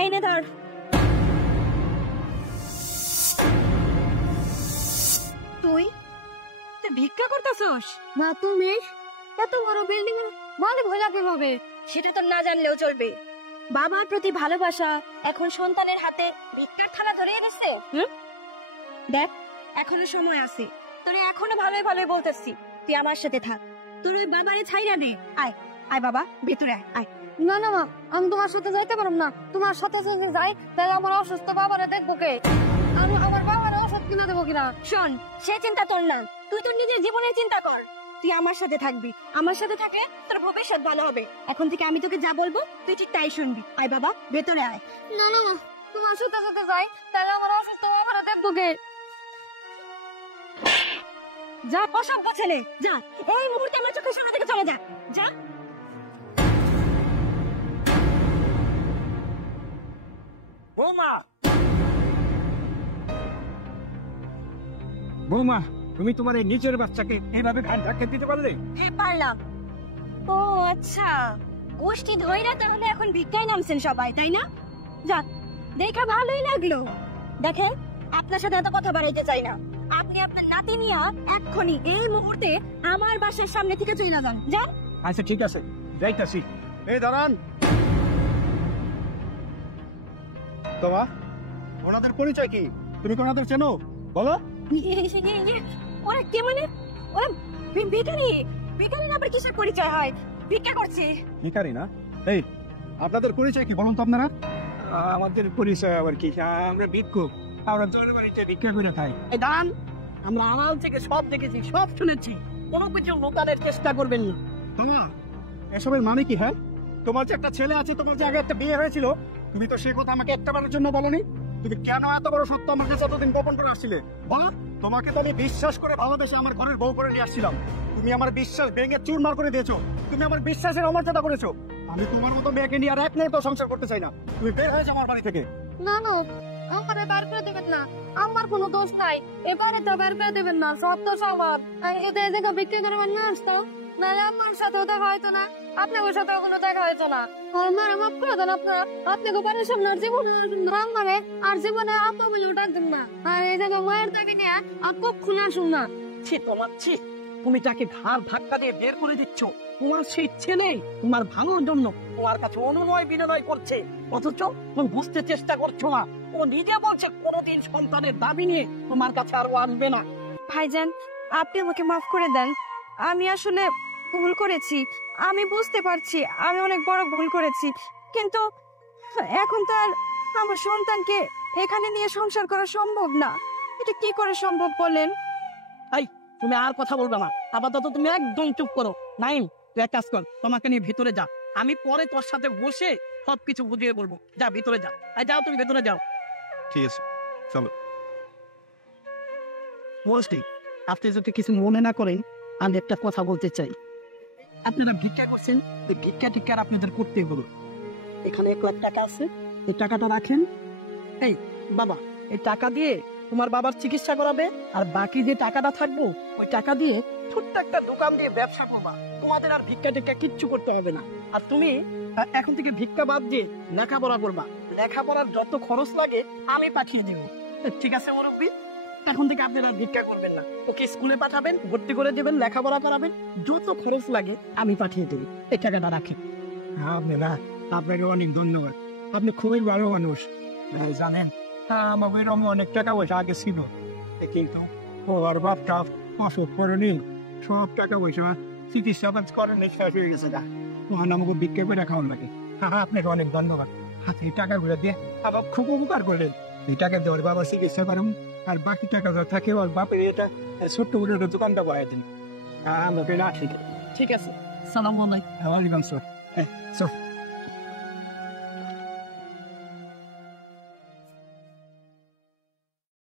এই নে ধর। তুই তুই ভিক্ষা করতেছস? মা তুমি এত বড় বিল্ডিং মালিক হয়ে কিভাবে? সেটা তো না জানলেও চলবে। বাবার প্রতি ভালোবাসা এখন সন্তানের হাতে ভিক্ষার থালা ধরিয়ে দিচ্ছে। দেখ, এখনো সময় আছে। তোরে এখনো ভালোই ভালোই বলতেছি, তুই আমার সাথে থাক। তোর ওই বাবারে ছাইরা দে। আয় আয় বাবা, ভেতরে আয় আয়। না না মা, আমি তোমার সাথে যাইতে পারব না। তোমার সাথে যদি যাই তাহলে আমার অসুস্থ বাবারে দেখবো কে? আমি আমার বাবারে ওষুধ কিনা দেবো কিনা? শোন, সে চিন্তা তোর না, তুই তোর নিজের জীবনের চিন্তা কর। তুই আমার সাথে থাকবি, আমার সাথে থাকলে তোর ভবিষ্যৎ ভালো হবে। এখন থেকে আমি তোকে যা বলবো তুই ঠিক তাই শুনবি। আয় বাবা, ভেতরে আয়। না না মা, তোমার সাথে সাথে যাই তাহলে আমার অসুস্থ বাবারে দেখবো কে? যা অসভ্য ছেলে, যা এই মুহূর্তে আমার চোখের সামনে থেকে চলে যা, যা। বৌমা, বৌমা, তুমি তোমার এই নিজের বাচ্চাকে এইভাবে ঘাট ধাক্কা দিতে পারলে? পারলাম। ও আচ্ছা, গোষ্ঠী ধইরা তাহলে এখন ভিক্ষায় নামছেন সবাই, তাই না? যাক, দেখা ভালোই লাগলো। দেখেন, আপনার সাথে এত কথা বাড়াইতে চাই না। আপনি আপনার নাতি নিয়া এক্ষুনি এই মুহূর্তে আমার বাসার সামনে থেকে চলে যান। যান। আচ্ছা ঠিক আছে, যাইতাছি। এই দাঁড়ান। তোমা, ওনাদের পরিচয় কি? তুমি ওনাদের চেনো? বলো। ওরা কে মানে? ওরা ভিখারি। ভিখারি না, আবার কিসের পরিচয় হয়? ভিক্ষা করছি। ভিখারি না? এই, আপনাদের পরিচয় কি বলুন তো আপনারা? আমাদের পরিচয় আবার কি? আমরা ভিক্ষুক, আমরা জনবাড়িতে ভিক্ষা করে খাই। এই দান, আমরা আড়াল থেকে সব দেখেছি, সব শুনেছি। কোনো কিছু লুকানোর চেষ্টা করবেন না। তোমা, এসবের মানে কি? হ্যাঁ, তোমার যে একটা ছেলে আছে, তোমার যে আগে একটা বিয়ে হয়েছিল, তুমি তো সেই কথা আমাকে একটা বারের জন্য বলনি। তুমি কেন এত বড় সত্য আমার কাছে এতদিন গোপন করে আসছিলে? বা তোমাকে তো আমি বিশ্বাস করে ভালোবেসে আমার ঘরের বউ করে নিয়ে আসছিলাম। তুমি আমার বিশ্বাস ভেঙে চুরমার করে দিয়েছো। তুমি আমার বিশ্বাসের অমর্যাদা করেছো। আমি তোমার মতো মেয়েকে নিয়ে আর এক মুহূর্ত সংসার করতে চাই না। তুমি বের হয়ে যাও আমার বাড়ি থেকে। না না, আমারে বার করে দেবেন না। আমার কোনো দোষ নাই, এবারে তো বার করে দেবেন না। সব দোষ আমার। আমি যদি এই জায়গা বিক্রি করবেন না আসতো, নাহলে আমার সাথেও দেখা হয়তো না, আপনাদের সাথেও কোনো দেখা হয়তো না। আমার মাফ করে দেন আপনারা। আপনাকে বাড়ির সামনে আর জীবনে রান্নারে আর জীবনে আব্বা বলেও ডাকবেন না। আর এই জায়গা মায়ের দাবি নিয়ে আর কক্ষণ আসুন না। ছি তোমার ছি, তুমি তাকে ঘাড় ধাক্কা দিয়ে বের করে দিচ্ছ। তোমার সেই ছেলে তোমার ভালোর জন্য তোমার কাছে অনুনয় বিনয় করছে, অথচ তুমি বুঝতে চেষ্টা করছো না। ও নিজে বলছে কোনোদিন সন্তানের দাবি নিয়ে তোমার কাছে আর ও আসবে না। ভাইজান, আপনি আমাকে মাফ করে দেন। আমি আসলে ভুল করেছি। আমি বুঝতে পারছি আমি অনেক বড় ভুল করেছি, কিন্তু এখন তো আর আমার সন্তানকে এখানে নিয়ে সংসার করা সম্ভব না। এটা কি করে সম্ভব বলেন? এই, তুমি আর কথা বলবে না। আপাতত তুমি একদম চুপ করো। নাইম, তুই এক কাজ কর, তোমাকে নিয়ে ভিতরে যা। আমি পরে তোর সাথে বসে সবকিছু বুঝিয়ে বলবো। যা ভিতরে যা। যাও, তুমি ভেতরে যাও। ঠিক আছে, চলো। বলছি, আপনি যদি কিছু মনে না করেন, আমি একটা কথা বলতে চাই। আপনারা ভিক্ষা করছেন, তো ভিক্ষা টিক্ষার আপনাদের করতে হলো। এখানে 1 লাখ টাকা আছে, এই টাকাটা রাখেন। এই বাবা, এই টাকা দিয়ে তোমার বাবার চিকিৎসা করাবে, আর বাকি যে টাকাটা থাকবো ওই টাকা দিয়ে ছোট্ট একটা দোকান দিয়ে ব্যবসা করবা। তোমাদের আর ভিক্ষা টিক্ষা কিচ্ছু করতে হবে না। আর তুমি এখন থেকে ভিক্ষা বাদ দিয়ে লেখাপড়া করবা। লেখাপড়ার যত খরচ লাগে আমি পাঠিয়ে দেবো। ঠিক আছে মুরব্বী? এখন থেকে আপনারা ভিক্ষা করবেন না। ওকে স্কুলে পাঠাবেন, ভর্তি করে দেবেন, লেখাপড়া করাবেন, যত খরচ লাগে আমি পাঠিয়ে দেবো। এই টাকাটা রাখেন। আপনি না, আপনাকে অনেক ধন্যবাদ। আপনি খুবই ভালো মানুষ। জানেন, আমার এরকম অনেক টাকা পয়সা আগে ছিল, কিন্তু ওর বাপটা অসুখ করেনি। সব টাকা পয়সা চিকিৎসা করেন শেষ হয়ে গেছে। তখন আমাকে বিক্রি করে খাওয়ার লাগে। আপনাকে অনেক ধন্যবাদ। হাতে এই টাকাগুলো দিয়ে আবার খুব উপকার করলেন। এই টাকা দিয়ে ওর বাবা চিকিৎসা করেন, আর বাকি টাকা থাকে ওর বাপের এটা ছোট্ট মোটো দোকানটা বয়ে দেন। আমরা পেয়ে আসি। ঠিক আছে, সালাম আলাইকুম। ওয়ালাইকুম আসসালাম।